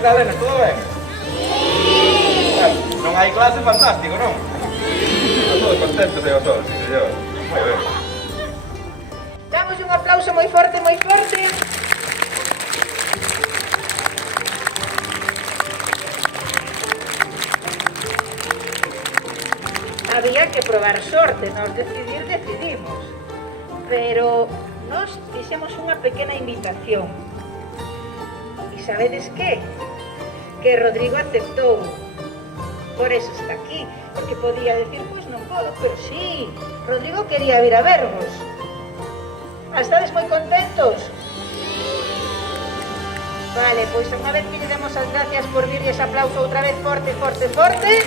Que tal, nena? Todo ben? Non hai clase, fantástico, non? Están todos contentos e os sol, sí, señor. Moi ben. Damos un aplauso moi forte, moi forte. Había que probar sorte, nos decidimos. Pero nos fixemos unha pequena invitación. E sabedes que? Que Rodrigo aceptou. Por eso está aquí. Porque podía decir, pois non podo, pero sí, Rodrigo quería vir a vervos. Estades moi contentos? Vale, pois unha vez que lle demos as gracias por vir e ese aplauso outra vez forte, forte, forte.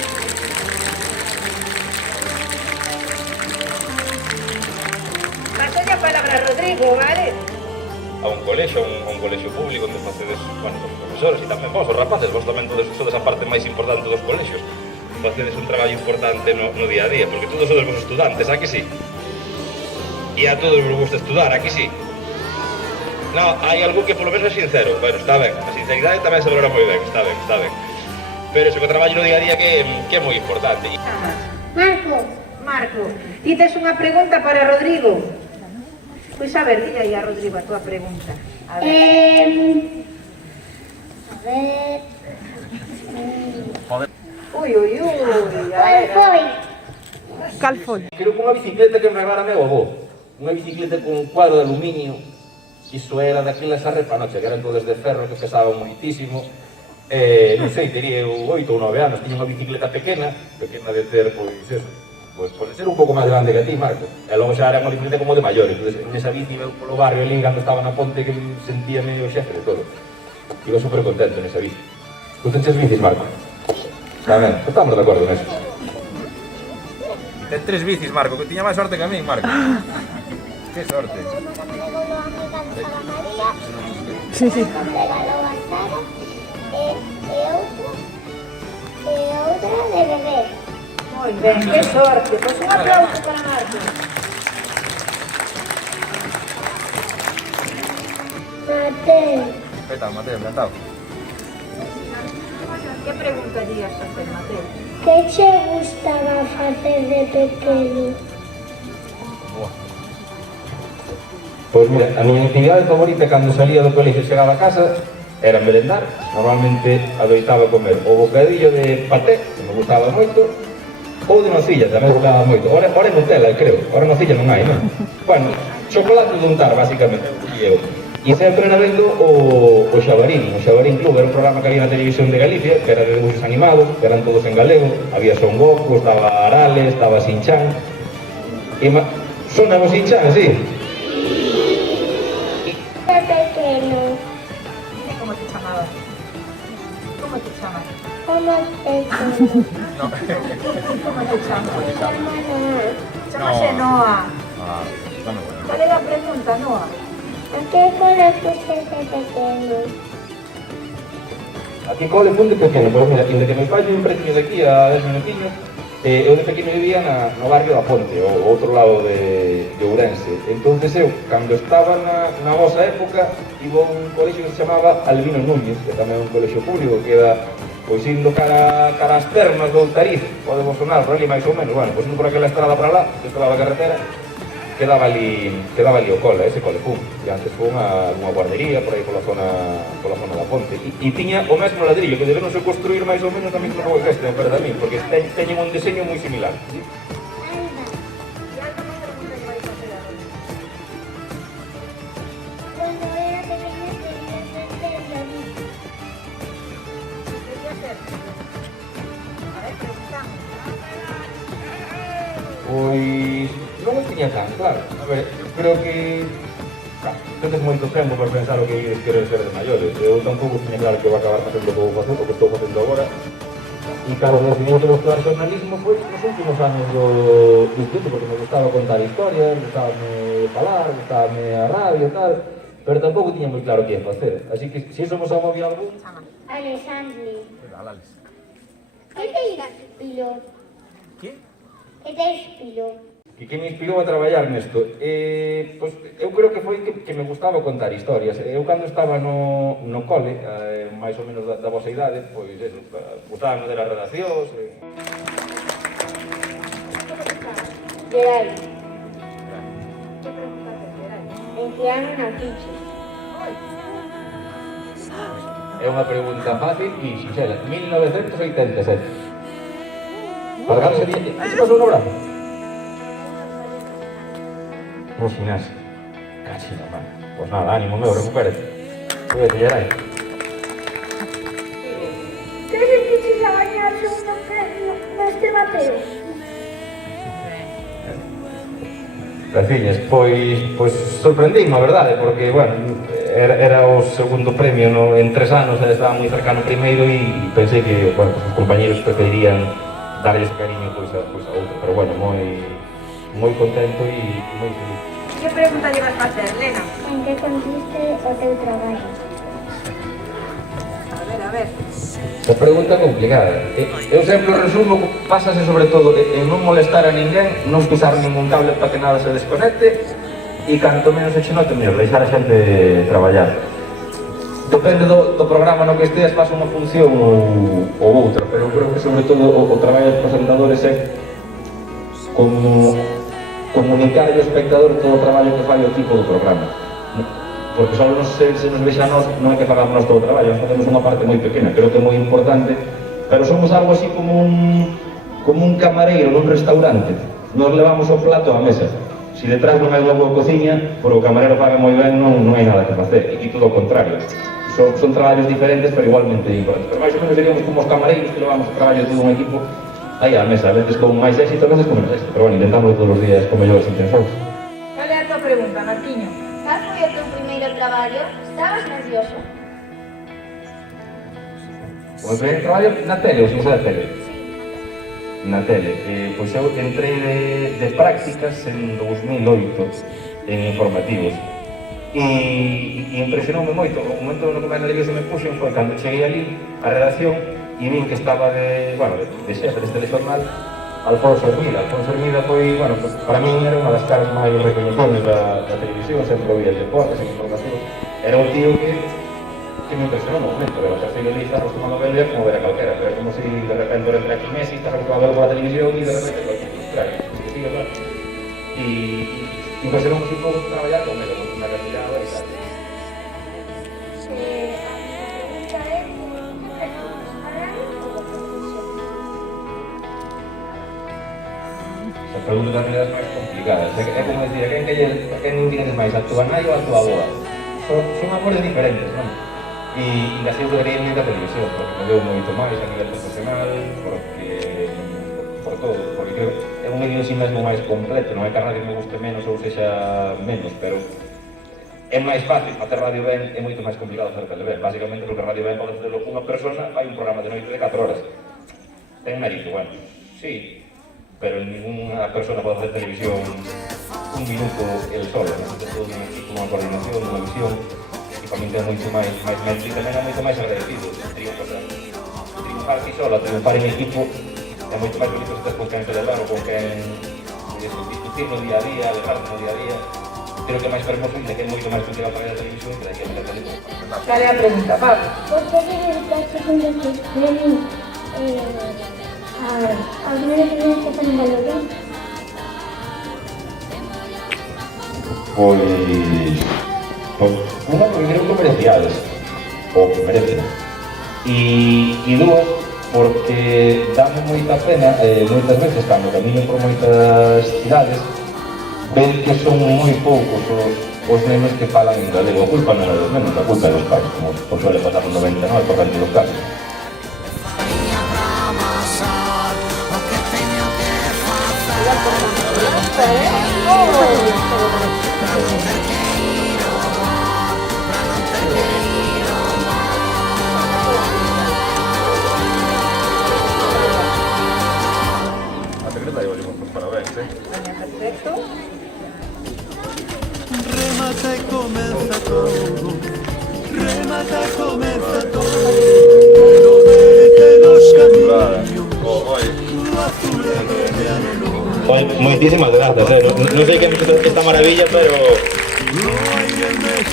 Pasolle a palabra a Rodrigo, vale? A un colexio público onde facedes, bueno, os profesores e tamén vos, os rapaces, vos tamén sodes a parte máis importante dos colexios. Facedes un traballo importante no día a día, porque todos sodes vos estudantes, a que sí? E a todos vos gusta estudar, a que sí? No, hai algo que polo menos é sincero, bueno, está ben, a sinceridade tamén se valora moi ben, está ben. Pero iso que traballo no día a día que é moi importante. Marco, ti tes unha pregunta para Rodrigo? Pois a ver, di aí a Rodrigo a túa pregunta. A ver. Ui, a ver. Cal foi? Creo que unha bicicleta que me regalara meu avó. Unha bicicleta con un cuadro de aluminio. Iso era daquelas arrepanoches, que eran todas de ferro, que pesaban moitísimo. Non sei, tería 8 ou 9 anos. Tiña unha bicicleta pequena de ter, pois eso. Pois pode ser un pouco máis grande que a ti, Marco. E logo xa era unha bicicleta como de maior. Entón, nesa bici, polo barrio ali, cando estaba na ponte, que sentíame o xefe de todo. Iba super contento nesa bici. Tu tenches bicis, Marco? Está ben, estamos de acordo neso. E ten 3 bicis, Marco, que tiña máis sorte que a min, Marco. Que sorte. Sí, sí. E outra de bebé. Moi ben, que sorte. Pois un aplauso para Marco. Mateo, Que tal, Mateo, encantado? Que preguntarías facer, Mateo? que che gustaba facer de pequeno? Pois mira, a miña actividade favorita cando salía do colegio e chegaba a casa era merendar. Normalmente adoitaba comer o bocadillo de paté, que me gustaba moito, ou de nocilla, tamén me gustaba moito. Ora é Nutella, creo. Ora nocilla non hai, non? Bueno, chocolate de untar, basicamente, eu. E sempre era vendo o Xabarín Club, era un programa que había na televisión de Galicia, que era de dibujos animados, que eran todos en galego, había Son Goku, estaba Arales, estaba Shin-chan. Sona o Shin-chan, sí? De pequeno, Dime como te chamabas. Como te chamas? como te chamas? No. Como te chamas? Mamá, Chamase Noa. Ah, dame bueno. Cal é a pregunta, Noa? a que cole fuiste de pequeno? A que cole fun de pequeno? Pois mira, inda que me fai un pretiño de aquí a 10 minutiños, eu de pequeno vivía no barrio da Ponte, o outro lado de Ourense. Entonces eu, cando estaba na vosa época, iba a un colexio que se chamaba Albino Núñez, que tamén é un colexio público, que era pois indo cara ás termas do Outariz, podemos sonar por ali máis ou menos, bueno, pois indo por aquela estrada para lá, dentro da carretera, quedaba ali o cole, ese cole pum. E antes foi unha guardería por aí pola zona da Ponte. E tiña o mesmo ladrillo, que debemos construir máis ou menos na mesma rúa que este, en Perda Mil, porque teñen un diseño moi similar. ¿Sí? Cuando era pequeña quería ser periodista. A ver, preguntamos. Pois non o tiña tan claro. A ver, eu creo que tedes moito tempo para pensar o que querer ser de maiores. Eu tampouco tiña claro que vou acabar facendo o que vou facer, o que estou facendo agora. E claro, decidí que vou estudar xornalismo foi nos últimos anos do instituto, porque me gustaba contar historias, gustaba-me falar, gustaba-me a radio e tal, pero tampouco tiña moi claro que ia facer. Así que, se somos a móvil algún... Alexandre, Alex. ¿qué te irás pilo? ¿Qué? ¿Qué te es pilo? que me inspirou a traballar nesto? Pois, eu creo que foi que me gustaba contar historias. Eu cando estaba no cole, máis ou menos da vosa idade, pois eso, gustaba de as redaccións. Gerai. En que ano naciches? É unha pregunta fácil e sinxela. 1987. Para gan sería... Que pasou no brazo? No gimnasio. Cachi na mano. Pois nada, ánimo meu, recupérate. Cuídate, Gerai. Que sentiches a gañar segundo premio neste Mateo? Graciñas, pois sorprendín, a verdade, porque, bueno, era o segundo premio en 3 anos, estaba moi cercano ao primeiro e pensei que, bueno, os compañeros preferirían darlle ese cariño pois a outro, pero, bueno, moi contento e moi feliz. Que pregunta lle vas facer, Lena? En que consiste o teu traballo? A ver. Esa pregunta é complicada. Eu sempre o resumo, pásase sobre todo en non molestar a ninguén, non pisar ningún cable para que nada se desconecte e canto menos se note, mellor, deixar a xente traballar. Depende do programa no que esteas, pasa unha función ou outra, pero eu creo que sobre todo o traballo dos presentadores é como comunicar ao espectador todo o traballo que fai o tipo do programa. Porque só se nos vexa a nós, non é que fagamos nós todo o traballo, nós facemos unha parte moi pequena, creo que é moi importante, pero somos algo así como un camareiro nun restaurante. Nos levamos o plato á mesa. Se detrás non hai unha boa cociña, porque o camarero paga moi ben, non hai nada que facer. E todo o contrario. Son traballos diferentes, pero igualmente importantes. Pero máis ou menos seríamos como os camareiros que levamos o traballo de todo un equipo aí á mesa, a veces con máis éxito, a veces con menos éxito. Pero bueno, intentamos todos os días con mellores intencións. Cal é a tua pregunta, Martiño? Cal foi o teu primeiro traballo? Estabas nervioso? O meu primeiro traballo na tele, ou se da tele? Na tele. Pois eu entrei de prácticas en 2008 en informativos. E impresionoume moito. O momento no que máis nervioso me puxo foi cando cheguei ali a redacción e vin que estaba de xefe deste telexornal Alfonso Hermida. Alfonso Hermida foi, bueno, pues, para min era unha das caras máis recoñecibles da televisión, sempre o vi en deportes, en informativos. Era un tío que me impresionó no momento, pero o terceiro día estamos tomando ver como ver a calquera, pero é como si de repente era entre aquí Messi, estás habituado a verlo pola televisión e de repente claro, sí, claro. E impresionó un pouco traballar con ele, con unha cantidade e tal. A pregunta tamén é máis complicada. É como dicir, a quen non tienes máis, a tua nai ou a tua avoa? Son amores diferentes, non? E así eu quería ir a televisión, porque me deu moito máis a nivel profesional, por todo, porque creo que é un medio en si mesmo máis completo, non é que a radio me guste menos ou sexa menos, pero é máis fácil facer radio ben, é moito máis complicado facer tele ben. Básicamente, porque a radio ben pode facerlo unha persona, fai un programa de noite de 4 horas. Ten mérito, bueno, sí, pero ninguna persona pode facer televisión un minuto el solo, non? Ten todo un equipo, unha coordinación, unha visión, e para mí ten moito máis mérito e tamén é moito máis agradecido. Triunfar ti sola, triunfar en equipo, é moito máis bonito se estás con quen celebrar ou con quen discutir no día a día, alegrarte no día a día. Creo que é máis fermoso e que é moito máis complicado para a televisión que daqui a meter televisión. Cal é a pregunta, Pablo? Por que dedicaste con este premio a primeira experiencia con un valor? Pois, unha, porque creo que merecíades, ou que merecen. E dúas, porque dame moita pena, moitas veces, cando camino por moitas cidades, ver que son moi poucos os nenos que falan en galego. A culpa non é dos nenos, a culpa é dos pais, como suele pasar no 99% dos casos. A secretaria volvemos por parabéns, Perfecto. Remata e comeza todo, remata e comeza todo, no verte los caminos, lo azul de anheló. Joder, moitísimas grazas, non sei que me fixo esta maravilla, pero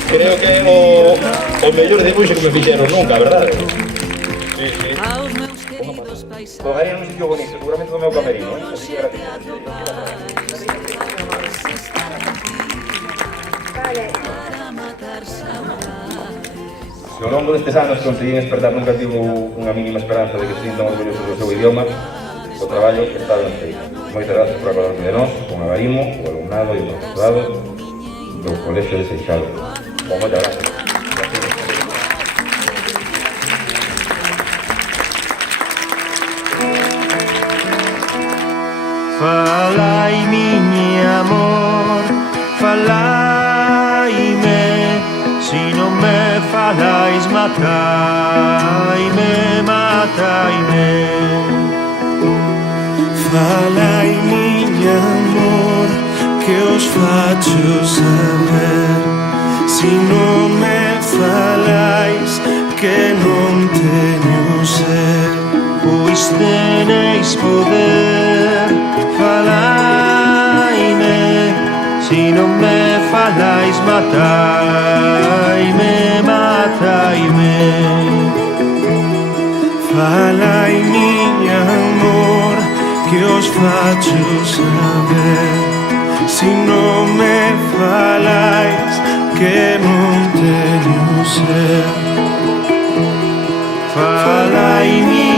creo que é o mellor dibuixo que me fixeron nunca, verdade? Sí, sí. Colgaría nun sitio bonito, seguramente do meu camerino, así que gracias. Vale. Se ao longo destes anos conseguín despertar nunca tivo unha mínima esperanza de que se sintan orgullosos do seu idioma, o traballo está ben feito. Moitas gracias por acordarme de nós, con Agarimo, o alumnado e o profesorado do Colexio de Seixal. Moitas gracias. Falai, miña amor, falaime. Si non me falais, mataime, mataime. Falai, miña amor, que os facho saber. Si non me falais, que non teño ser, pois tenéis poder. Falaime, si non me falais, mataime, mataime. Falai, miña amor, que os facho saber. Si non me falais, que non teño ser. Falai, miña